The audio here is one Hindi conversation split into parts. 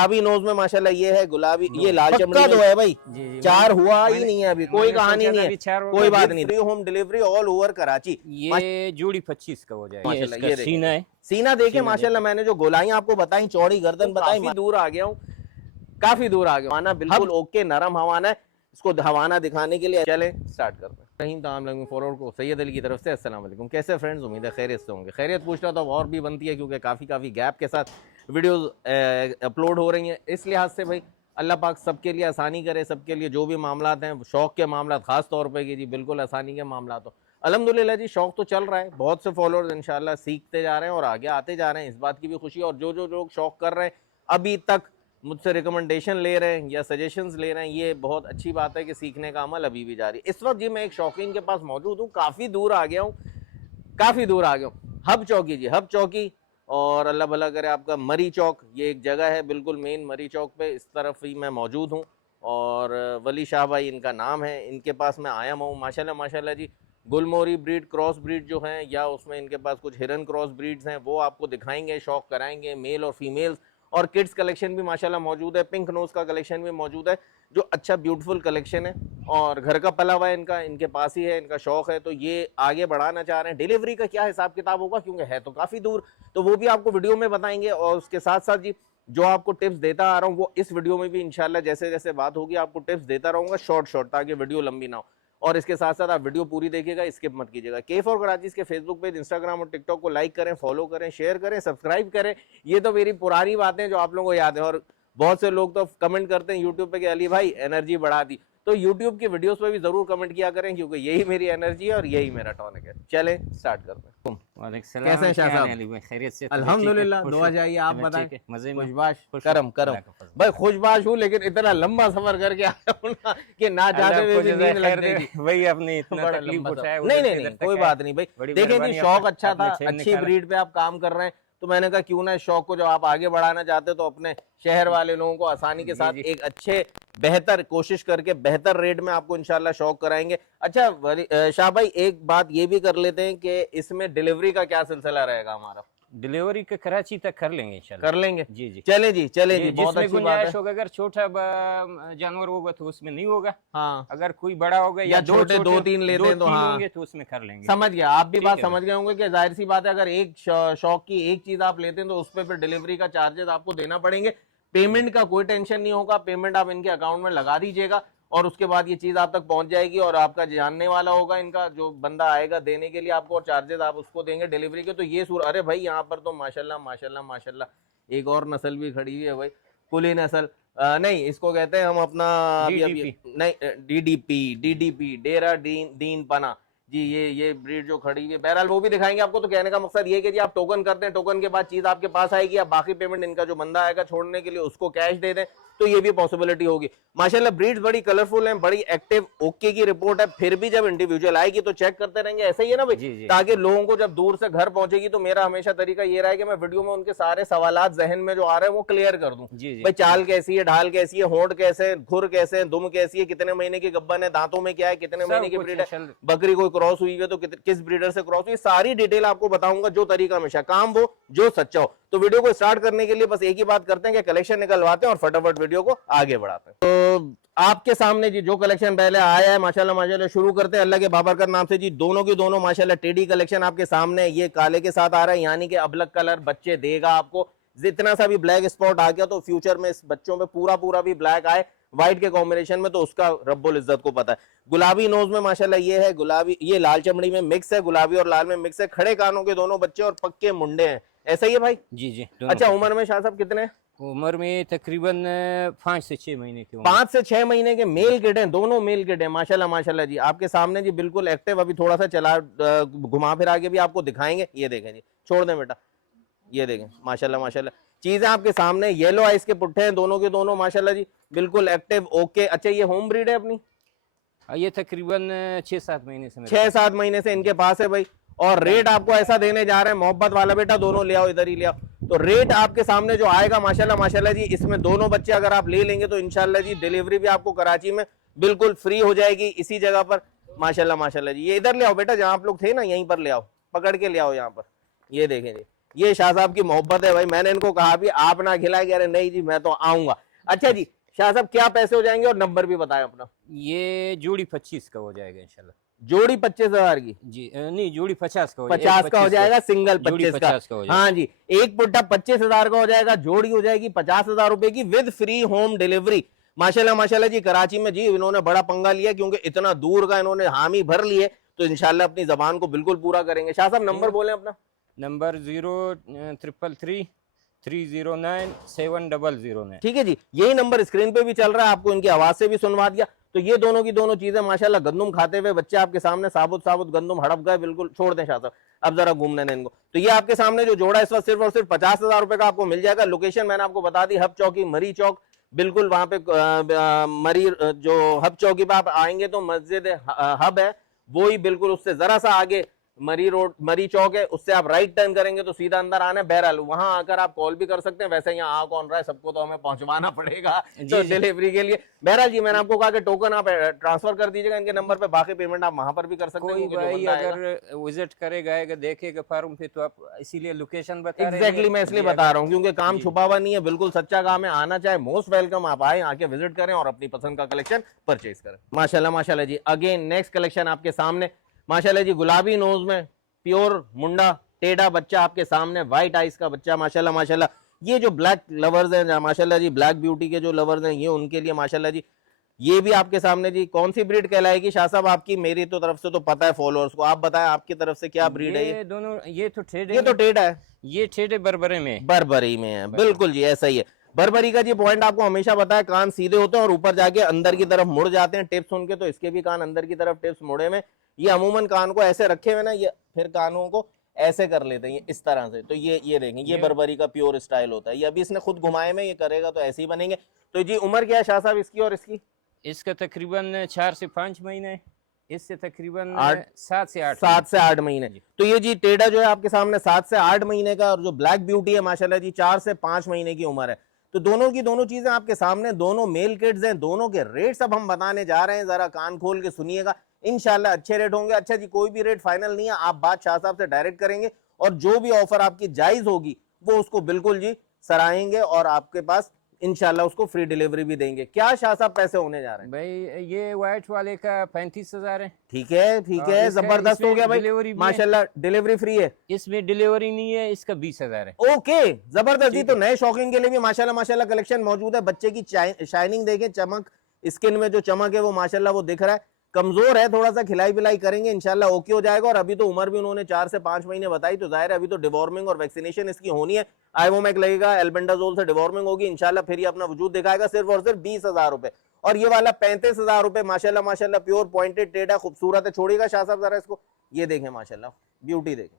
गुलाबी नोज में माशाल्लाह ये है गुलाबी, ये लाल चमड़ी दो है भाई। जी, चार हुआ ही नहीं है अभी, कोई कहानी नहीं है, कोई बात नहीं। Free home delivery all over Karachi. ये जोड़ी 25 का हो जाएगा। माशाल्लाह ये सीना है, सीना देखे माशाल्लाह। मैंने जो गोलाई आपको बताई, चौड़ी गर्दन बताई, दूर आ गया हूँ, काफी दूर आ गया। हवाना बिल्कुल ओके, नरम हवाना है। इसको हवाना दिखाने के लिए चले स्टार्ट करते हैं। रहीम ताम फॉरवर्ड को सैयद अली की तरफ से अस्सलाम वालेकुम। कैसे फ्रेंड्स, उम्मीद है खैरियत से होंगे। खैरियत पूछ रहा था और भी बनती है क्योंकि काफ़ी गैप के साथ वीडियोस अपलोड हो रही हैं। इस लिहाज से भाई अल्लाह पाक सबके लिए आसानी करे, सबके लिए जो भी मामला हैं, शौक़ के मामला ख़ास तौर पर कि जी बिल्कुल आसानी के मामला। तो अल्हम्दुलिल्लाह जी शौक़ तो चल रहा है, बहुत से फॉलोअर्स इंशाल्लाह सीखते जा रहे हैं और आगे आते जा रहे हैं, इस बात की भी खुशी। और जो लोग शौक़ कर रहे हैं अभी तक मुझसे रिकमेंडेशन ले रहे हैं या सजेशंस ले रहे हैं, ये बहुत अच्छी बात है कि सीखने का अमल अभी भी जारी है। इस वक्त जी मैं एक शौकीन के पास मौजूद हूँ, काफ़ी दूर आ गया हूँ, हब चौकी जी, हब चौकी। और अल्लाह भला करे आपका मरी चौक, ये एक जगह है बिल्कुल मेन मरी चौक पे, इस तरफ ही मैं मौजूद हूँ। और वली शाह भाई इनका नाम है, इनके पास मैं आया हूँ। माशाल्लाह जी गुलमोहरी ब्रीड, क्रॉस ब्रीड जो हैं, या उसमें इनके पास कुछ हिरन क्रॉस ब्रीड्स हैं, वो आपको दिखाएंगे, शौक कराएंगे, मेल और फीमेल्स। और किड्स कलेक्शन भी माशाल्लाह मौजूद है, पिंक नोज का कलेक्शन भी मौजूद है, जो अच्छा ब्यूटीफुल कलेक्शन है। और घर का पला हुआ है इनका, इनके पास ही है, इनका शौक है, तो ये आगे बढ़ाना चाह रहे हैं। डिलीवरी का क्या हिसाब किताब होगा, क्योंकि है तो काफ़ी दूर, तो वो भी आपको वीडियो में बताएंगे। और उसके साथ साथ जी जो आपको टिप्स देता आ रहा हूँ वो इस वीडियो में भी इंशाल्लाह जैसे जैसे बात होगी आपको टिप्स देता रहूँगा शॉर्ट, ताकि वीडियो लंबी ना हो। और इसके साथ साथ आप वीडियो पूरी देखिएगा, स्किप मत कीजिएगा। के फॉर कराची के फेसबुक पेज, इंस्टाग्राम और टिकटॉक को लाइक करें, फॉलो करें, शेयर करें, सब्सक्राइब करें। ये तो मेरी पुरानी बातें जो आप लोगों को याद है। और बहुत से लोग तो कमेंट करते हैं यूट्यूब पे कि अली भाई एनर्जी बढ़ा दी, तो यूट्यूब की वीडियोस पे भी जरूर कमेंट किया करें, क्योंकि यही मेरी एनर्जी है और यही मेरा टॉनिक है। चले स्टार्ट करते हैं। कैसे हैं शाह साहब? खैरियत से? अल्हम्दुलिल्लाह, दुआ चाहिए, आप बताएं। खुशबाश करम भाई, खुशबाश हूँ, लेकिन इतना लंबा सफर करके आया हूँ ना कि ना जाते हुए भी नींद लग गई वही अपनी इतना तकलीफ उठाया। नहीं कोई बात नहीं भाई, देखिए जी शौक अच्छा था, अच्छी ब्रीड पे आप काम कर रहे हैं, तो मैंने कहा क्यों ना इस शौक को जब आप आगे बढ़ाना चाहते हो तो अपने शहर वाले लोगों को आसानी के साथ एक अच्छे बेहतर कोशिश करके बेहतर रेट में आपको इंशाल्लाह शौक कराएंगे। अच्छा शाह भाई, एक बात ये भी कर लेते हैं कि इसमें डिलीवरी का क्या सिलसिला रहेगा हमारा? डिलीवरी के कराची तक कर लेंगे इंशाल्लाह। कर लेंगे जी। चले जी बहुत अच्छी बात है। होगा, अगर छोटा जानवर होगा तो उसमें नहीं होगा। हाँ, अगर कोई बड़ा होगा या छोटे दो तीन लेते हैं तो हाँ होंगे तो उसमें कर लेंगे। समझ गया, आप भी बात समझ गए होंगे कि जाहिर सी बात है अगर एक शौक की एक चीज आप लेते हैं तो उस पर फिर डिलीवरी का चार्जेस आपको देना पड़ेंगे। पेमेंट का कोई टेंशन नहीं होगा, पेमेंट आप इनके अकाउंट में लगा दीजिएगा और उसके बाद ये चीज आप तक पहुंच जाएगी। और आपका जानने वाला होगा इनका जो बंदा आएगा देने के लिए आपको, और चार्जेस आप उसको देंगे डिलीवरी के। तो ये अरे भाई यहाँ पर तो माशाल्लाह एक और नस्ल भी खड़ी हुई है भाई, कुली नस्ल। नहीं, इसको कहते हैं हम अपना नहीं डीडीपी डेरा दीन पना जी, ये ब्रीड जो खड़ी हुई है, बहरहाल वो भी दिखाएंगे आपको। तो कहने का मकसद ये है कि जी आप टोकन करते हैं, टोकन के बाद चीज आपके पास आएगी, आप बाकी पेमेंट इनका जो बंदा आएगा छोड़ने के लिए उसको कैश दे दें, तो ये भी पॉसिबिलिटी होगी। माशाल्लाह ब्रीड्स बड़ी कलरफुल हैं, बड़ी एक्टिव, ओके की रिपोर्ट है। फिर भी जब इंडिविजुअल आएगी तो चेक करते रहेंगे, ऐसा ही है ना भाई, ताकि लोगों को जब दूर से घर पहुंचेगी तो मेरा हमेशा तरीका ये रहा है कि मैं वीडियो में उनके सारे सवालात जहन में जो आ रहे हैं वो क्लियर कर दूं। भाई चाल कैसी है, ढाल कैसी है, होंठ कैसे है, खुर कैसे है, दुम कैसी है, कितने महीने की गब्बन है, दांतों में क्या है, कितने महीने की ब्रीड है, बकरी कोई क्रॉस हुई है तो किस ब्रीडर से क्रॉस हुई, सारी डिटेल आपको बताऊंगा। जो तरीका हमेशा काम वो जो सच्चा हो। तो वीडियो को स्टार्ट करने के लिए बस एक ही बात करते हैं कि कलेक्शन निकलवाते हैं और फटाफट वीडियो को आगे बढ़ाते हैं। तो आपके सामने जी जो कलेक्शन पहले आया है माशाल्लाह शुरू करते हैं अल्लाह के बाबरकत नाम से जी। दोनों की दोनों माशाल्लाह टेडी कलेक्शन आपके सामने, ये काले के साथ आ रहा है, यानी कि अबलक कलर बच्चे देगा आपको। जितना सा भी ब्लैक स्पॉट आ गया तो फ्यूचर में इस बच्चों में पूरा भी ब्लैक आए व्हाइट के कॉम्बिनेशन में, तो उसका रब्बुल इज्जत को पता है। गुलाबी नोज में माशाल्लाह ये है गुलाबी, ये लाल चमड़ी में मिक्स है, गुलाबी और लाल में मिक्स है, खड़े कानों के दोनों बच्चे और पक्के मुंडे हैं, ऐसा ही है भाई? जी। अच्छा, उम्र में शाह साहब कितने? उम्र में तकरीबन 5 से 6 महीने की। 5 से 6 महीने के मेल किड हैं, दोनों मेल किड हैं माशाल्लाह जी। आपके सामने जी बिल्कुल एक्टिव, अभी थोड़ा सा चला घुमा फिरा के भी आपको दिखाएंगे। ये देखें जी, छोड़ दें बेटा, ये देखें माशाल्लाह चीजें आपके सामने। येलो आइस के पुट्ठे हैं दोनों के दोनों माशाल्लाह जी, बिल्कुल एक्टिव, ओके। अच्छा, ये होम ब्रीड है अपनी? ये तकरीबन 6-7 महीने से 6-7 महीने से इनके पास है भाई। और रेट आपको ऐसा देने जा रहे हैं, मोहब्बत वाला बेटा दोनों ले आओ, इधर ही ले आओ। तो रेट आपके सामने जो आएगा माशाल्लाह जी, इसमें दोनों बच्चे अगर आप ले लेंगे तो इंशाल्लाह जी डिलीवरी भी आपको कराची में बिल्कुल फ्री हो जाएगी इसी जगह पर। माशाल्लाह जी, ये इधर ले आओ बेटा, जहां आप लोग थे ना यहीं पर ले आओ, पकड़ के ले आओ यहाँ पर। ये देखें जी, ये शाह साहब की मोहब्बत है भाई। मैंने इनको कहा भी आप ना खिलाए, कह रहे नहीं जी मैं तो आऊंगा। अच्छा जी शाह साहब क्या पैसे हो जाएंगे और नंबर भी बताएं अपना। ये जोड़ी 25 का हो जाएगा इंशाल्लाह। जोड़ी 25,000 की? जी नहीं, जोड़ी 50 का हो 50 का हो जाएगा, सिंगल जोड़ी 25 का। 50 का हो जाएगा। हाँ जी, एक पुट्टा 25,000 का हो जाएगा, जोड़ी हो जाएगी 50,000 रुपए की विद फ्री होम डिलीवरी। माशाल्लाह माशाल्लाह जी। कराची में जी इन्होंने बड़ा पंगा लिया, क्योंकि इतना दूर का इन्होंने हामी भर लिए, तो इंशाल्लाह अपनी जबान को बिल्कुल पूरा करेंगे। शाह साहब नंबर बोले अपना। नंबर 0333709 ठीक है जी, यही नंबर स्क्रीन पे भी चल रहा है, आपको इनकी आवाज से भी सुनवा दिया। तो ये दोनों की दोनों चीजें माशाल्लाह, गंदुम खाते हुए बच्चे आपके सामने साबुत साबुत गंदुम हड़प गए, बिल्कुल छोड़ दें शाह साहब, अब जरा घूमने दें इनको। तो ये आपके सामने जो जोड़ा इस वक्त सिर्फ और सिर्फ 50,000 रुपए का आपको मिल जाएगा। लोकेशन मैंने आपको बता दी, हब चौकी मरी चौक, बिल्कुल वहां पे मरी जो हब चौकी पे आप आएंगे तो मस्जिद हब है, वो ही बिल्कुल उससे जरा सा आगे मरी रोड, मरी चौक है, उससे आप राइट टर्न करेंगे तो सीधा अंदर आना है। बहरहाल वहां आकर आप कॉल भी कर सकते हैं। वैसे यहाँ आ कौन रहा है, सबको तो हमें पहुंचवाना पड़ेगा तो डिलीवरी के लिए। बहरहाल जी मैंने आपको कहा कि टोकन आप ट्रांसफर कर दीजिएगा इनके नंबर पे, बाकी पेमेंट आप वहां पर भी कर सकते हैं। कोई भाई अगर विजिट करेगा देखेगा फार्म पे, तो आप इसीलिए लोकेशन बता रहे हैं। एग्जैक्टली मैं इसलिए बता रहा हूँ क्योंकि काम छुपा हुआ नहीं है, बिल्कुल सच्चा काम है। आना चाहे मोस्ट वेलकम, आप आए, आके विजिट करें और अपनी पसंद का कलेक्शन परचेज करें। माशाल्लाह माशाल्लाह जी। अगेन नेक्स्ट कलेक्शन आपके सामने, माशाल्लाह जी, गुलाबी नोज में प्योर मुंडा टेढ़ा बच्चा आपके सामने, व्हाइट आइस का बच्चा, माशाल्लाह माशाल्लाह। ये जो ब्लैक लवर्स हैं माशाल्लाह जी, ब्लैक ब्यूटी के जो लवर्स हैं, ये उनके लिए माशाल्लाह जी। ये भी आपके सामने जी, कौन सी ब्रीड कहलाएगी शाह साहब आपकी? मेरी तो तरफ से तो पता है फॉलोअर्स को, आप बताएं आपकी तरफ से क्या ब्रीड है? ये दोनों, ये तो टेढ़े, ये तो टेढ़ा है, ये टेढ़े बरबरे में, बरबरी में है, बिल्कुल जी ऐसा ही है। बरबरी का जी पॉइंट आपको हमेशा बताया, कान सीधे होते हैं और ऊपर जाके अंदर की तरफ मुड़ जाते हैं टिप्स उनके, तो इसके भी कान अंदर की तरफ टिप्स मुड़े में। ये अमूमन कान को ऐसे रखे हुए ना, ये फिर कानों को ऐसे कर लेते हैं इस तरह से। तो ये देखें, ये बरबरी का प्योर स्टाइल होता है। ये अभी इसने खुद घुमाए में, ये करेगा तो ऐसे ही बनेंगे। तो जी उम्र क्या है शाह साहब इसकी और इसकी? इसका तकरीबन 4 से 5 महीने, इससे तकरीबन 7 से 8 महीने। तो ये जी टेढ़ा जो है आपके सामने 7 से 8 महीने का, और जो ब्लैक ब्यूटी है माशाल्लाह जी 4 से 5 महीने की उम्र है। तो दोनों की दोनों चीजें आपके सामने, दोनों मेल किड्स हैं, दोनों के रेट्स अब हम बताने जा रहे हैं, जरा कान खोल के सुनिएगा, इंशाल्लाह अच्छे रेट होंगे। अच्छा जी, कोई भी रेट फाइनल नहीं है, आप बात शाह साहब से डायरेक्ट करेंगे और जो भी ऑफर आपकी जायज होगी वो उसको बिल्कुल जी सराहेंगे और आपके पास इंशाल्लाह उसको फ्री डिलीवरी भी देंगे। क्या शाह साहब पैसे होने जा रहे हैं भाई? ये व्हाइट वाले का 35,000 है। ठीक है ठीक है, जबरदस्त हो गया भाई, माशाल्लाह डिलीवरी फ्री है। इसमें डिलीवरी नहीं है, इसका 20,000 है। ओके जबरदस्त जी। तो नए शौकीन के लिए भी माशाल्लाह माशाल्लाह कलेक्शन मौजूद है। बच्चे की शाइनिंग देखें, चमक, स्किन में जो चमक है वो माशाल्लाह वो दिख रहा है। कमजोर है थोड़ा सा, खिलाई पिलाई करेंगे इंशाल्लाह ओके हो जाएगा। और अभी तो उम्र भी उन्होंने 4 से 5 महीने बताई, तो जाहिर है अभी तो डिवॉर्मिंग और वैक्सीनेशन इसकी होनी है। आइवोमैक लगेगा, एल्बेंडाजोल से डिवॉर्मिंग होगी इंशाल्लाह, फिर ये अपना वजूद दिखाएगा। सिर्फ और सिर्फ 20,000 रुपए, और ये वाला 35,000 रुपए। माशाल्लाह माशाल्लाह प्योर पॉइंटेड टेढ़ा खूबसूरत है। छोड़िएगा शाह साहब जरा इसको, ये देखें माशाल्लाह ब्यूटी देखें।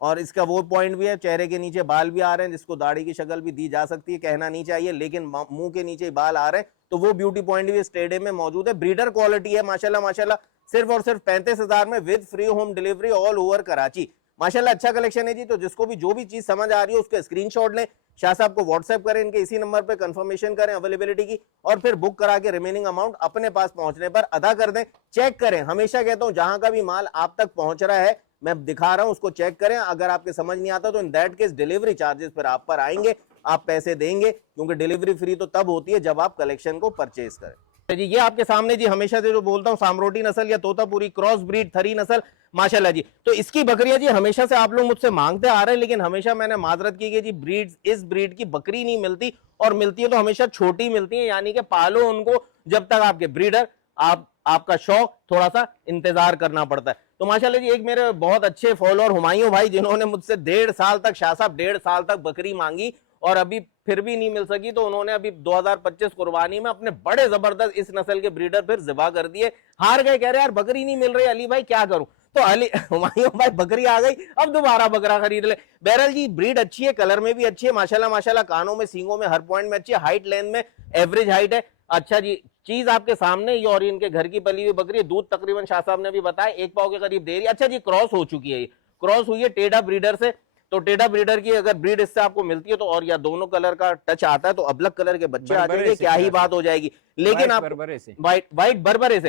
और इसका वो पॉइंट भी है, चेहरे के नीचे बाल भी आ रहे हैं, जिसको दाढ़ी की शक्ल भी दी जा सकती है, कहना नहीं चाहिए, लेकिन मुंह के नीचे बाल आ रहे हैं, तो वो ब्यूटी पॉइंट भी स्टेडियम में मौजूद है। ब्रीडर क्वालिटी है माशाल्लाह माशाल्लाह। सिर्फ और सिर्फ 35,000 में with free home delivery all over Karachi. माशाल्लाह अच्छा कलेक्शन है जी। तो जिसको भी जो भी चीज समझ आ रही है उसका स्क्रीनशॉट लें, शाह साहब को व्हाट्सएप करें, इनके इसी नंबर पे कंफर्मेशन करें अवेलेबिलिटी की, और फिर बुक करा के रिमेनिंग अमाउंट अपने पास पहुंचने पर अदा कर दें। चेक करें, हमेशा कहता हूं जहां का भी माल आप तक पहुंच रहा है, मैं दिखा रहा हूं, उसको चेक करें। अगर आपके समझ नहीं आता तो in that case delivery charges पर आप पर आएंगे, आप पैसे देंगे, क्योंकि डिलीवरी फ्री तो तब होती है जब आप कलेक्शन को परचेज करें। जी ये आपके सामने जी हमेशा से जो बोलता हूं, सामरोटी नस्ल या तोतापुरी क्रॉस ब्रीड थरी नस्ल माशाल्लाह जी। तो इसकी बकरियां जी हमेशा से आप लोग मुझसे मांगते आ रहे हैं, लेकिन हमेशा मैंने माजरत की कि जी ब्रीड, इस ब्रीड की बकरी नहीं मिलती, और मिलती है तो हमेशा छोटी मिलती है, यानी कि पालो उनको जब तक आपके ब्रीडर, आपका शौक, थोड़ा सा इंतजार करना पड़ता है। तो माशाल्लाह जी एक मेरे बहुत अच्छे फॉलोअर हुमायूं भाई, जिन्होंने मुझसे 1.5 साल तक, शाह साहब 1.5 साल तक बकरी मांगी और अभी फिर भी नहीं मिल सकी, तो उन्होंने अभी 2025 कुर्बानी में अपने बड़े जबरदस्त इस नस्ल के ब्रीडर फिर ज़िबा कर दिए। हार गए, कह रहे यार बकरी नहीं मिल रही अली भाई, क्या करूं? तो अली हुमायूं भाई बकरी आ गई, अब दोबारा बकरा खरीद ले। बहरहाल जी ब्रीड अच्छी है, कलर में भी अच्छी है माशाल्लाह माशाल्लाह, कानों में, सींगों में, हर पॉइंट में अच्छी है, हाइट लेंथ में एवरेज हाइट है। अच्छा जी चीज आपके सामने ही, और इनके घर की पली हुई बकरी, दूध तकरीबन शाह साहब ने भी बताया 1 पाव के करीब दे रही है। अच्छा जी क्रॉस हो चुकी है, ये क्रॉस हुई है टेढ़ा ब्रीडर से। तो टेढ़ा ब्रीडर की अगर ब्रीड इससे आपको मिलती है तो, और या दोनों कलर का टच आता है तो अबलग कलर के बच्चे आ जाएंगे, क्या ही बात हो जाएगी। लेकिन आप व्हाइट बरबरे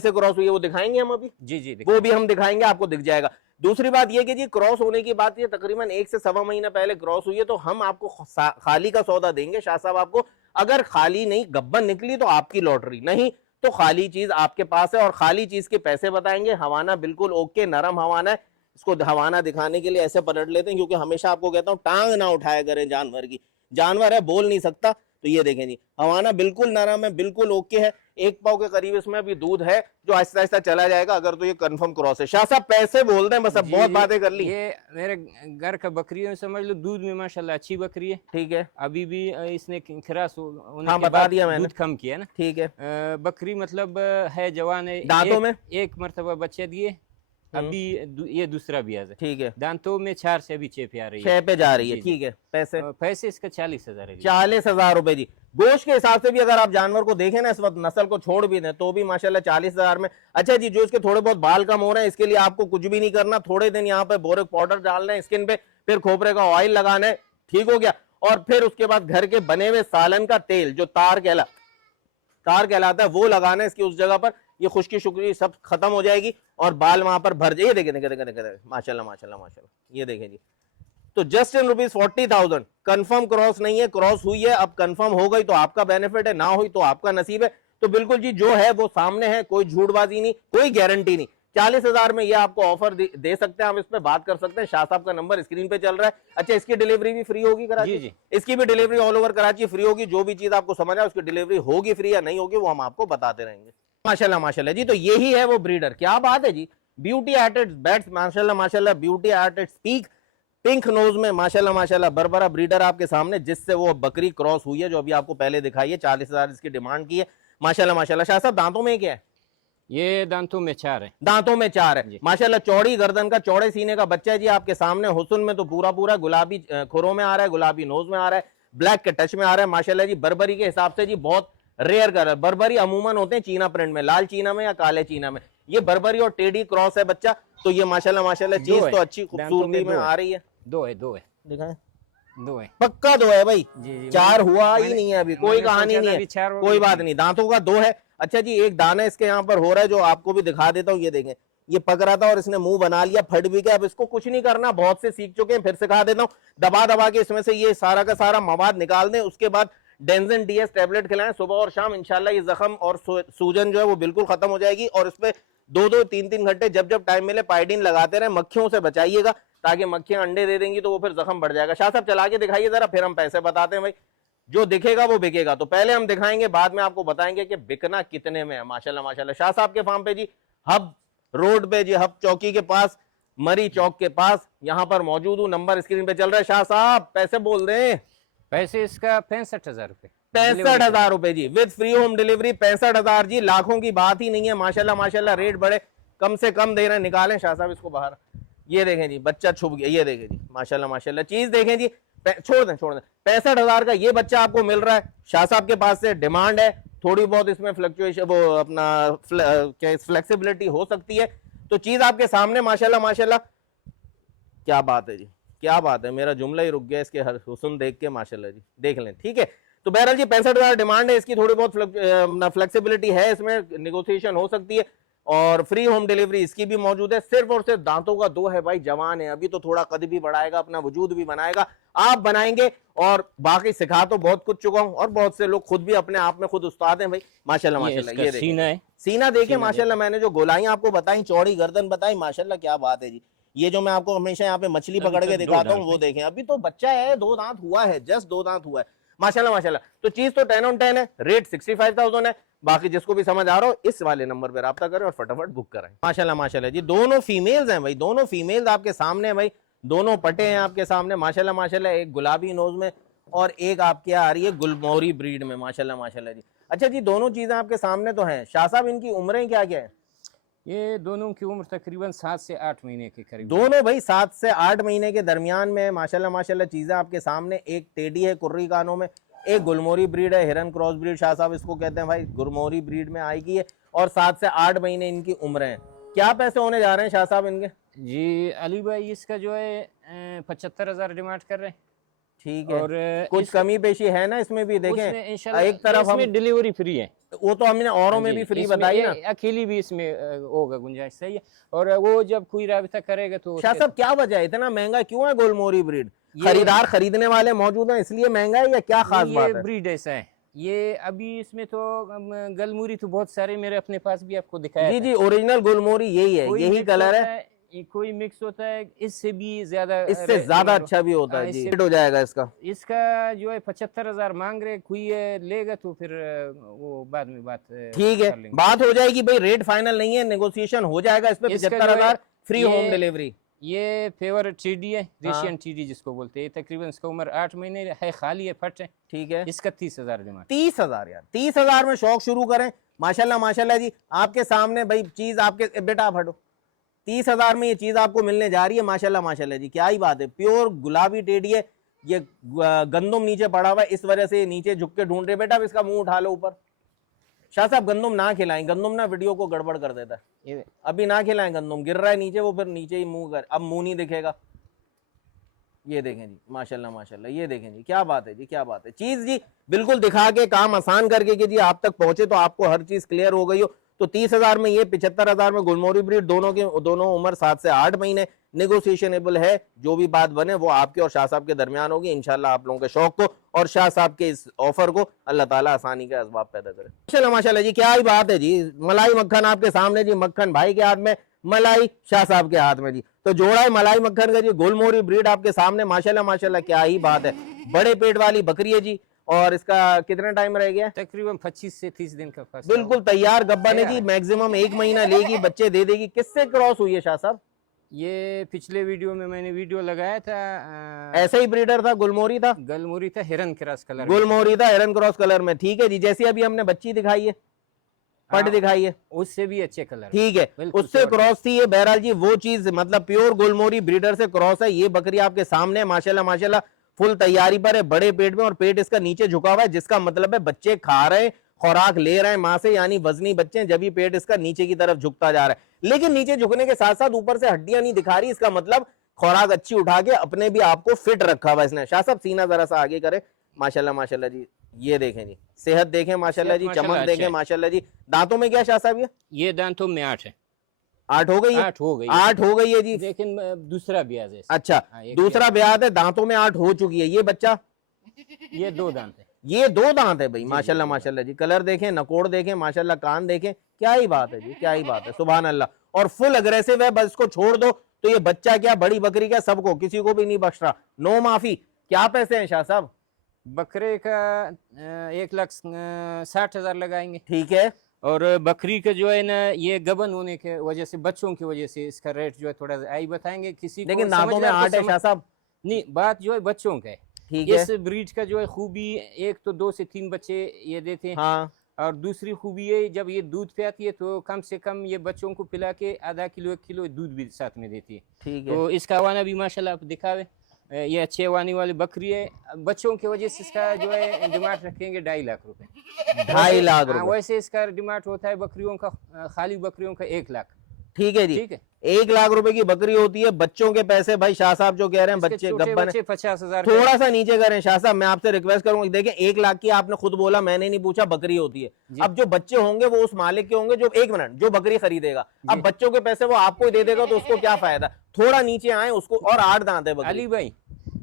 से क्रॉस हुई है, वो दिखाएंगे हम अभी, जी वो भी हम दिखाएंगे, आपको दिख जाएगा। दूसरी बात ये कि जी क्रॉस होने की बात, ये तकरीबन 1 से सवा महीना पहले क्रॉस हुई है, तो हम आपको खाली का सौदा देंगे शाह साहब आपको। अगर खाली नहीं गब्बन निकली तो आपकी लॉटरी, नहीं तो खाली चीज आपके पास है, और खाली चीज के पैसे बताएंगे। हवाना बिल्कुल ओके, नरम हवाना है। इसको हवाना दिखाने के लिए ऐसे पलट लेते हैं, क्योंकि हमेशा आपको कहता हूं टांग ना उठाया करें जानवर की, जानवर है बोल नहीं सकता। तो ये देखें जी, हवाना बिल्कुल नरम है, बिल्कुल ओके है। 1 पाव के करीब इसमें अभी दूध है, जो आहिस्ता आहिस्ता चला जाएगा अगर तो ये कंफर्म क्रॉस है। शाह साहब पैसे बोल दें बस, अब बहुत बातें कर ली। ये मेरे घर का बकरी है, समझ लो दूध में माशाल्लाह अच्छी बकरी है। ठीक है, अभी भी इसने खिरास होने हाँ के बता बाद दिया मैंने, दूध कम किया ना। ठीक है। बकरी मतलब है जवान है, दांतों में एक मरतबा बच्चे दिए, अभी ये दूसरा भी है। ठीक है, दांतों में 4 से अभी 6 पे आ रही है, 6 पे जा रही है। जी, जी। ठीक है, पैसे पैसे इसका 40,000 है। 40,000 रुपए जी। गोश्त के हिसाब से भी अगर आप जानवर को देखें ना, इस वक्त नस्ल को छोड़ भी दें तो भी माशाल्लाह 40,000 में। अच्छा जी, जो इसके थोड़े बहुत बाल कम हो रहे हैं, इसके लिए आपको कुछ भी नहीं करना, थोड़े दिन यहाँ पे बोरिक पाउडर डालना है स्किन पे, फिर खोपरे का ऑयल लगाना है, ठीक हो गया। और फिर उसके बाद घर के बने हुए सालन का तेल, जो तार कहलाता है, वो लगाना है इसकी उस जगह पर। ये खुश्की शुक्री सब खत्म हो जाएगी और बाल वहां पर भर जाइए। देखें माशाल्लाह माशाल्लाह माशाल्लाह, ये देखें जी। तो जस्ट इन ₹40,000 कंफर्म क्रॉस नहीं है, क्रॉस हुई है, अब कंफर्म हो गई तो आपका बेनिफिट है, ना हुई तो आपका नसीब है। तो बिल्कुल जी जो है वो सामने है, कोई झूठबाजी नहीं, कोई गारंटी नहीं। 40,000 में ये आपको ऑफर दे सकते हैं, आप इस पे बात कर सकते हैं। शाह साहब का नंबर स्क्रीन पे चल रहा है। अच्छा, इसकी डिलीवरी भी फ्री होगी कराची? जी। इसकी भी delivery all over Karachi free होगी। जो भी चीज आपको समझ आए उसकी डिलीवरी होगी फ्री या नहीं होगी, वो हम आपको बताते रहेंगे। माशाल्लाह माशाल्लाह जी, तो यही है वो ब्रीडर। क्या बात है जी, ब्यूटी एट इट्स बेस्ट, माशाल्लाह माशाल्लाह, beauty at its peak, pink nose में माशाल्लाह माशाल्लाह बरबरा ब्रीडर आपके सामने, जिससे वो बकरी क्रॉस हुई है, जो अभी आपको पहले दिखाई है। 40,000 इसकी डिमांड की है। माशाल्लाह माशाल्लाह। शाह साहब दांतों में क्या है? ये दांतों में 4 है। दांतों में 4 है माशाल्लाह। चौड़ी गर्दन का, चौड़े सीने का बच्चा है जी आपके सामने। हुस्न में तो पूरा गुलाबी खुरों में आ रहा है, गुलाबी नोज में आ रहा है, ब्लैक के टच में आ रहा है माशाल्लाह जी। बर्बरी के हिसाब से जी बहुत रेयर कलर। बर्बरी अमूमन होते हैं चीना प्रिंट में, लाल चीना में या काले चीना में। ये बर्बरी और टेडी क्रॉस है बच्चा। तो ये माशाल्लाह माशाल्लाह चीज तो अच्छी खूबसूरती में आ रही है। दो है दिखाएं, 2 है, पक्का 2 है भाई। जी, 4 हुआ ही नहीं है अभी, कोई कहानी नहीं है, कोई कोई बात नहीं। दांतों का 2 है। अच्छा जी, एक दाना इसके यहाँ पर हो रहा है, जो आपको भी दिखा देता हूँ। ये देखें, ये पक रहा था और इसने मुंह बना लिया, फट भी गया। अब इसको कुछ नहीं करना, बहुत से सीख चुके हैं, फिर सिखा देता हूँ। दबा दबा के इसमें से ये सारा का सारा मवाद निकाल दें। उसके बाद डेंजन डीएस टैबलेट खिलाएं सुबह और शाम। इंशाल्लाह ये जख्म और सूजन जो है वो बिल्कुल खत्म हो जाएगी। और इस पे 2-2, 3-3 घंटे जब जब टाइम मिले पाइडीन लगाते रहे। मक्खियों से बचाइएगा, ताकि मक्खियां अंडे दे देंगी तो वो फिर जख्म बढ़ जाएगा। शाह साहब चला के दिखाइए जरा, फिर हम पैसे बताते हैं भाई। जो दिखेगा वो बिकेगा। तो पहले हम दिखाएंगे, बाद में आपको बताएंगे कि बिकना कितने में है। माशाल्लाह माशाल्लाह। शाह साहब के फार्म पे जी, हब रोड पे जी, हब चौकी के पास, मरी चौक के पास, यहां पर मौजूद हूं। नंबर स्क्रीन पे चल रहा है। शाह साहब पैसे बोल दें। पैसे इसका 65,000 रुपए। 65,000 रुपए जी, विद फ्री होम डिलीवरी। 65,000 जी, लाखों की बात ही नहीं है। माशाल्लाह माशाल्लाह, रेट बड़े कम से कम दे रहे हैं। निकालें शाह साहब इसको बाहर। ये देखें जी, बच्चा छुप गया। ये देखें जी, माशाल्लाह माशाल्लाह, चीज देखें जी। छोड़ दें 65,000 का ये बच्चा आपको मिल रहा है शाह साहब के पास से। डिमांड है थोड़ी बहुत, इसमें फ्लक्चुएशन, वो अपना फ्लेक्सिबिलिटी हो सकती है। तो चीज आपके सामने माशाल्लाह माशाल्लाह। क्या बात है जी, क्या बात है। मेरा जुमला ही रुक गया इसके हर हुस्न देख के। माशाल्लाह जी, देख लें, ठीक है। तो बहरहाल जी 65,000 डिमांड है इसकी। थोड़ी बहुत फ्लेक्सिबिलिटी है इसमें, नेगोशिएशन हो सकती है। और फ्री होम डिलीवरी इसकी भी मौजूद है। सिर्फ और सिर्फ दांतों का 2 है भाई। जवान है अभी, तो थोड़ा कद भी बढ़ाएगा, अपना वजूद भी बनाएगा, आप बनाएंगे। और बाकी सिखा तो बहुत कुछ चुका हूं, और बहुत से लोग खुद भी अपने आप में खुद उस्ताद हैं भाई। माशाल्लाह माशाल्लाह। ये देखिए सीना देखे माशाल्लाह। मैंने जो गोलाइयां आपको बताई, चौड़ी गर्दन बताई, माशाल्लाह क्या बात है जी। ये जो मैं आपको हमेशा यहाँ पे मछली पकड़ के दिखाता हूँ, वो देखें। अभी तो बच्चा है, 2 दांत हुआ है, जस्ट 2 दांत हुआ है। माशाल्लाह माशाल्लाह। तो चीज तो 10 on 10 है। रेट 65,000 है। बाकी जिसको भी समझ आ रहा हो, इस वाले नंबर पे राब्ता करें और फटाफट बुक कराएं। माशाल्लाह माशाल्लाह जी, दोनों फीमेल्स हैं भाई, दोनों फीमेल्स आपके सामने हैं भाई। दोनों पटे हैं आपके सामने माशाल्लाह माशाल्लाह। एक गुलाबी नोज में और एक आपके आ रही है गुलमोहरी ब्रीड में। माशाल्लाह माशाल्लाह जी। अच्छा जी, दोनों चीजें आपके सामने तो हैं। शाह साहब इनकी उम्रें क्या क्या है? ये दोनों की उम्र तकरीबन 7 से 8 महीने के करीब। दोनों भाई 7 से 8 महीने के दरमियान में माशाल्लाह माशाल्लाह। चीजें आपके सामने, एक टेडी है कुर्री कानों में, एक गुलमोहरी ब्रीड है, हिरन क्रॉस ब्रीड शाह साहब इसको कहते हैं भाई। गुलमोहरी ब्रीड में आएगी है, और 7 से 8 महीने इनकी उम्र है। क्या पैसे होने जा रहे हैं शाह साहब इनके? जी अली भाई, इसका जो है 75,000 डिमांड कर रहे हैं। ठीक है, और कुछ कमी पेशी है ना इसमें भी? देखें, एक तरफ हम डिलीवरी फ्री है। वो तो हमने औरों में जी, भी फ्री इसमें बताई ये ना। अकेली भी इसमें होगा गुंजाइश, सही है। और वो जब कोई राबिता करेगा तो शाह साहब क्या वजह है, इतना महंगा क्यों है गोलमोहरी ब्रीड? ये- खरीदार खरीदने वाले मौजूद हैं इसलिए महंगा है या क्या खास नहीं, बात ये है? ब्रीड ऐसा है। ये अभी इसमें तो गलमुरी तो बहुत सारे मेरे अपने पास भी आपको दिखाया जी था। जी, ओरिजिनल गोलमोहरी यही है, कोई यही मिक्स कलर होता है, कोई मिक्स होता है, इससे भी ज्यादा इससे ज्यादा अच्छा भी होता है जी। इससे रेट हो जाएगा इसका? इसका जो है 75,000 मांग रहे। कोई लेगा तो फिर वो बाद में बात ठीक है, कर लेंगे। बात हो जाएगी भाई, रेट फाइनल नहीं है, नेगोशिएशन हो जाएगा इस पे। इसका जो 75,000 है, फ्री ये- होम डिलीवरी। ये फेवर टीडी है, हाँ। रेशियन टीडी जिसको बोलते हैं। तकरीबन इसका उम्र 8 महीने है, खाली है, फट है। ठीक है, इसका 30,000 डिमांड। 30,000 यार, 30,000 में शौक शुरू करें। माशाल्लाह माशाल्लाह जी, आपके सामने भाई चीज आपके, बेटा आप हटो, 30,000 में ये चीज आपको मिलने जा रही है। माशाल्लाह माशाल्लाह जी, क्या ही बात है, प्योर गुलाबी टेडी है। ये गंदम नीचे पड़ा हुआ है, इस वजह से नीचे झुक के ढूंढ रहे। बेटा अब इसका मुंह उठा लो ऊपर। शाह साहब गंदम ना खिलाएं, गंदम ना वीडियो को गड़बड़ कर देता है। ये अभी ना खिलाएं, गंदम गिर रहा है नीचे, वो फिर नीचे ही मुंह कर, अब मुंह नहीं दिखेगा। ये देखें जी, माशाल्लाह माशाल्लाह, ये देखें जी, क्या बात है जी, क्या बात है। चीज जी बिल्कुल दिखा के, काम आसान करके कि जी आप तक पहुंचे तो आपको हर चीज क्लियर हो गई हो। तो 30,000 में ये, 75,000 में गुलमोहरी ब्रीड, दोनों उम्र 7 से 8 महीने, नेगोशिएशनेबल है। जो भी बात बने वो आपके और शाह साहब के दरमियान होगी। इंशाल्लाह आप लोगों के शौक को और शाह साहब के इस ऑफर को अल्लाह ताला आसानी के असबाब पैदा करे। माशाल्लाह माशाल्लाह जी, क्या ही बात है जी। मलाई मक्खन आपके सामने जी, मक्खन भाई के हाथ में, मलाई शाह साहब के हाथ में जी। तो जोड़ा है मलाई मक्खन का जी, गुलमोहरी ब्रीड आपके सामने। माशाल्लाह माशाल्लाह, क्या ही बात है। बड़े पेट वाली बकरी है जी। और इसका कितना टाइम रह गया? तकरीबन 25 से 30 दिन का फासला बिल्कुल होगा। तैयार गब्बन है जी, मैक्सिमम 1 महीना लेगी, बच्चे दे देगी। किससे क्रॉस हुई है शाह साहब? ये पिछले वीडियो में मैंने वीडियो लगाया था, ऐसा ही ब्रीडर था, गुलमोहरी था? गलमुरी था, हिरन क्रॉस कलर में। गुलमोहरी था हिरन क्रॉस कलर में, ठीक है जी। जैसी अभी हमने बच्ची दिखाई है, पट हाँ, दिखाई है, उससे भी अच्छे कलर। ठीक है, बिल्कुल उससे प्योर क्रॉस थी ये। बहरहाल जी वो चीज, मतलब प्योर गुलमोहरी ब्रीडर से क्रॉस है। ये बकरी आपके सामने माशाल्लाह माशाल्लाह फुल तैयारी पर है, बड़े पेट में, और पेट इसका नीचे झुका हुआ है, जिसका मतलब है बच्चे खा रहे हैं, खुराक ले रहे हैं मां से, यानी वजनी बच्चे हैं, जब ही पेट इसका नीचे की तरफ झुकता जा रहा है। लेकिन नीचे झुकने के साथ साथ ऊपर से हड्डियां नहीं दिखा रही, इसका मतलब खुराक अच्छी उठा के अपने भी आपको फिट रखा हुआ इसने। शाह साहब सीना जरा सा आगे करें। माशाल्लाह माशाल्लाह जी, ये देखें जी, सेहत देखें माशाल्लाह जी, माशाल्लाह चमक अच्छा देखें है। माशाल्लाह जी। दांतों में क्या शाह साहब ये दांतों में 8 है। 8 हो गई है? 8 हो गई। 8 हो गई है जी। लेकिन दूसरा ब्याज है इसका। अच्छा, हाँ, एक दूसरा ब्याज है, दांतों में 8 हो चुकी है। ये बच्चा, ये 2 दांत है। ये 2 दांत है भाई। जी, माशाल्लाह जी, माशाल्लाह जी, कलर देखें, नकोड़ देखें माशाल्लाह, कान देखें, क्या ही बात है जी, क्या ही बात है, सुभान अल्लाह। और फुल अग्रेसिव है, बस इसको छोड़ दो तो ये बच्चा क्या, बड़ी बकरी क्या, सबको, किसी को भी नहीं बख्श रहा। नो माफी। क्या पैसे हैं शाह साहब? बकरे का 1,60,000 लगाएंगे। ठीक है, और बकरी का जो है ना, ये गबन होने के वजह से, बच्चों की वजह से इसका रेट जो है थोड़ा आई बताएंगे किसी को। लेकिन दांतों में समझदार को 8 है शाह साहब। नहीं, बात जो है बच्चों का है। ठीक है, इस ब्रीड का जो है खूबी, एक तो 2 से 3 बच्चे ये देते हैं। हाँ और दूसरी खूबी है, जब ये दूध पे आती है तो कम से कम ये बच्चों को पिला के आधा किलो 1 किलो दूध भी साथ में देती है। ठीक है। तो इसका हवाना भी माशाल्लाह आप दिखावे, ये अच्छे हवानी वाली बकरी है। बच्चों की वजह से इसका जो है डिमांड रखेंगे 2.5 लाख रुपए। 2.5 लाख हाँ, रुपए, वैसे इसका डिमांड होता है बकरियों का, खाली बकरियों का 1 लाख। ठीक है जी। ठीक है, 1 लाख रुपए की बकरी होती है। बच्चों के पैसे भाई शाह साहब जो कह रहे हैं, इसके बच्चे छोटे गब्बर बच्चे 50,000 थोड़ा सा नीचे करें शाह साहब, मैं आपसे रिक्वेस्ट करूंगा। देखें 1 लाख की आपने खुद बोला, मैंने नहीं पूछा, बकरी होती है। अब जो बच्चे होंगे वो उस मालिक के होंगे जो, 1 मिनट, जो बकरी खरीदेगा। अब बच्चों के पैसे वो आपको ही दे देगा तो उसको क्या फायदा? थोड़ा नीचे आए उसको। और 8 दांत है बकरी। अली भाई,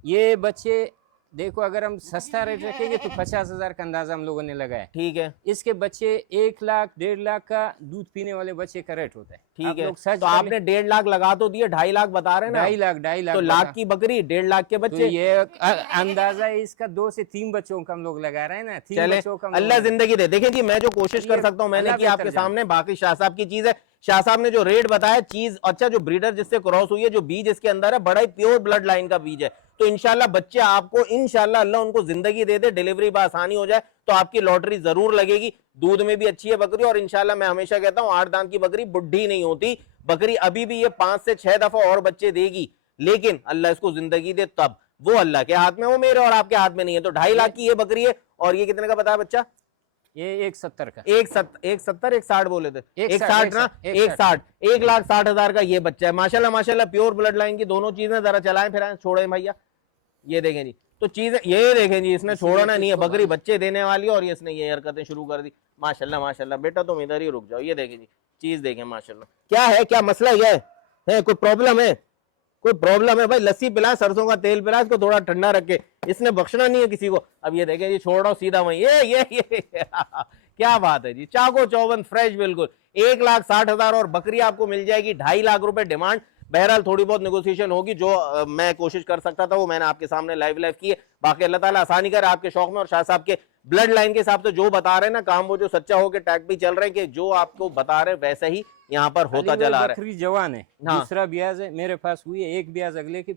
ये बच्चे देखो, अगर हम सस्ता रेट रखेंगे तो 50,000 का अंदाजा हम लोगों ने लगाया। ठीक है, इसके बच्चे 1 लाख 1.5 लाख का दूध पीने वाले बच्चे का रेट होता है। ठीक आप है। लोग सर्च तो कर लें। आपने 1.5 लाख लगा तो दिए, 2.5 लाख बता रहे हैं ना? 2.5 लाख तो लाख की बकरी, 1.5 लाख के तो बच्चे। ये अंदाजा है इसका, 2 से 3 बच्चों का हम लोग लगा रहे हैं ना। 3 चले, बच्चों का हम अल्लाह लोग- जिंदगी दे। देखिए जी, मैं जो कोशिश कर ये सकता हूँ मैंने अल्लाह की आपके बेहतर जाने। सामने, बाकी शाह साहब की चीज है। शाह साहब ने जो रेट बताया, चीज अच्छा, जो ब्रीडर जिससे क्रॉस हुई है, जो बीज इसके अंदर है, बड़ा ही प्योर ब्लड लाइन का बीज है। तो इंशाल्लाह बच्चे आपको, इंशाल्लाह अल्लाह उनको जिंदगी दे दे, डिलीवरी आसानी हो जाए तो आपकी लॉटरी जरूर लगेगी। दूध में भी अच्छी है बकरी, और इंशाल्लाह मैं हमेशा कहता हूँ 8 दांत की बकरी बुढ़ी नहीं होती। बकरी अभी भी ये 5 से 6 दफा और बच्चे देगी, लेकिन अल्लाह इसको जिंदगी दे तब। वो अल्लाह के हाथ में, वो मेरे और आपके हाथ में नहीं है। तो 2.5 लाख की ये बकरी है। और ये कितने का बताया बच्चा? ये 170 का। 170 160 बोले थे, 160 160 ना, 160 1,60,000 का ये बच्चा है। माशाल्लाह माशाल्लाह, प्योर ब्लड लाइन की दोनों चीजें। जरा चलाएं फिर छोड़े भैया, ये देखें जी। तो चीजें ये देखें जी, इसने छोड़ना नहीं है, बकरी बच्चे देने वाली है और ये इसने ये हरकतें शुरू कर दी। माशाल्लाह माशाल्लाह। बेटा तुम इधर ही रुक जाओ, ये देखिए जी चीज देखें माशाल्लाह। क्या है, क्या मसला क्या है कोई प्रॉब्लम है? कोई प्रॉब्लम है भाई? लस्सी पिलाए, सरसों का तेल पिलाए, इसको थोड़ा ठंडा रखे, इसने बख्शना नहीं है किसी को। अब ये देखें जी, छोड़ रहा हूँ सीधा वहीं, ये क्या बात है जी, चाको चौबंद फ्रेश बिल्कुल, 1,60,000 और बकरी आपको मिल जाएगी 2.5 लाख रुपए डिमांड। बहरहाल थोड़ी बहुत नेगोशिएशन होगी, जो मैं कोशिश कर सकता था वो मैंने आपके सामने लाइव की है। बाकी अल्लाह ताला आसानी करे आपके शौक में, और शाह साहब के ब्लड लाइन के हिसाब से जो बता रहे हैं ना काम, वो जो सच्चा होकर टैग भी चल रहे हैं कि जो आपको बता रहे हैं वैसे ही यहाँ पर होता चला रहा है। बकरी जवान है, हाँ। दूसरा ब्याज है मेरे पास हुई है, एक ब्याज अगले के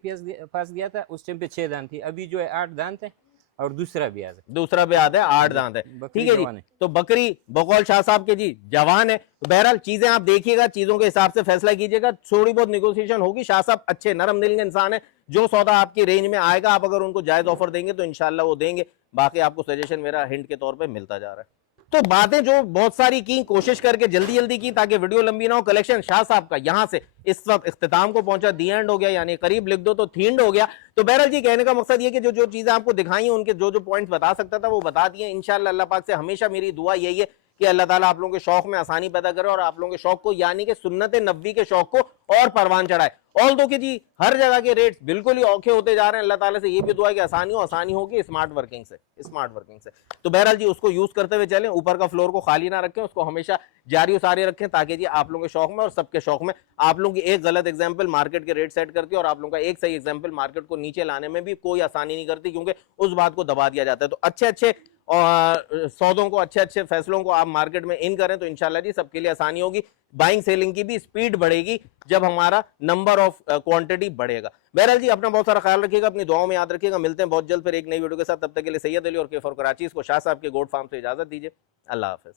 पास दिया था, उस टाइम पे 6 दांत थी, अभी जो है 8 दांत है, और दूसरा ब्याज है, दूसरा ब्याज है 8 दांत है। बकरी ठीक है जी, जवान है। तो बकरी बकौल शाह साहब के जी जवान है। तो बहरहाल चीजें आप देखिएगा, चीजों के हिसाब से फैसला कीजिएगा, थोड़ी बहुत नेगोशिएशन होगी। शाह साहब अच्छे नरम दिल के इंसान है, जो सौदा आपकी रेंज में आएगा आप अगर उनको जायज ऑफर देंगे तो इंशाल्लाह वो देंगे। बाकी आपको सजेशन मेरा हिंट के तौर पे मिलता जा रहा है। तो बातें जो बहुत सारी की, कोशिश करके जल्दी जल्दी की ताकि वीडियो लंबी ना हो। कलेक्शन शाह साहब का यहां से इस वक्त इख्तिताम को पहुंचा, दी एंड हो गया, यानी करीब लिख दो तो थींड हो गया। तो बहरहाल जी कहने का मकसद ये कि जो जो चीजें आपको दिखाई हैं, उनके जो जो पॉइंट्स बता सकता था वो बता दिए। इंशाल्लाह अल्लाह पाक से हमेशा मेरी दुआ यही है कि अल्लाह ताला आप लोगों के शौक में आसानी पैदा करे और आप लोगों के शौक को, यानी कि सुन्नत नबी के शौक को और परवान चढ़ाए। ऑल दो कि जी हर जगह के रेट्स बिल्कुल ही औखे होते जा रहे हैं। अल्लाह ताला से ये भी दुआ है कि आसानी होगी स्मार्ट वर्किंग से। तो बहरहाल जी उसको यूज करते हुए चलें, ऊपर का फ्लोर को खाली ना रखें, उसको हमेशा जारी सारी रखें, ताकि जी आप लोगों के शौक में और सबके शौक में, आप लोगों की एक गलत एग्जाम्पल मार्केट के रेट सेट करती है और आप लोगों का एक सही एग्जाम्पल मार्केट को नीचे लाने में भी कोई आसानी नहीं करती, क्योंकि उस बात को दबा दिया जाता है। तो अच्छे और सौदों को, अच्छे फैसलों को आप मार्केट में इन करें तो इंशाल्लाह जी सबके लिए आसानी होगी। बाइंग सेलिंग की भी स्पीड बढ़ेगी जब हमारा नंबर ऑफ क्वांटिटी बढ़ेगा। बहरहाल जी अपना बहुत सारा ख्याल रखिएगा, अपनी दुआओं में याद रखिएगा। मिलते हैं बहुत जल्द फिर एक नई वीडियो के साथ, तब तक के लिए सैयद अली और के फॉर कराची को शाह साहब के गोट फार्म से इजाजत दीजिए। अल्लाह हाफिज।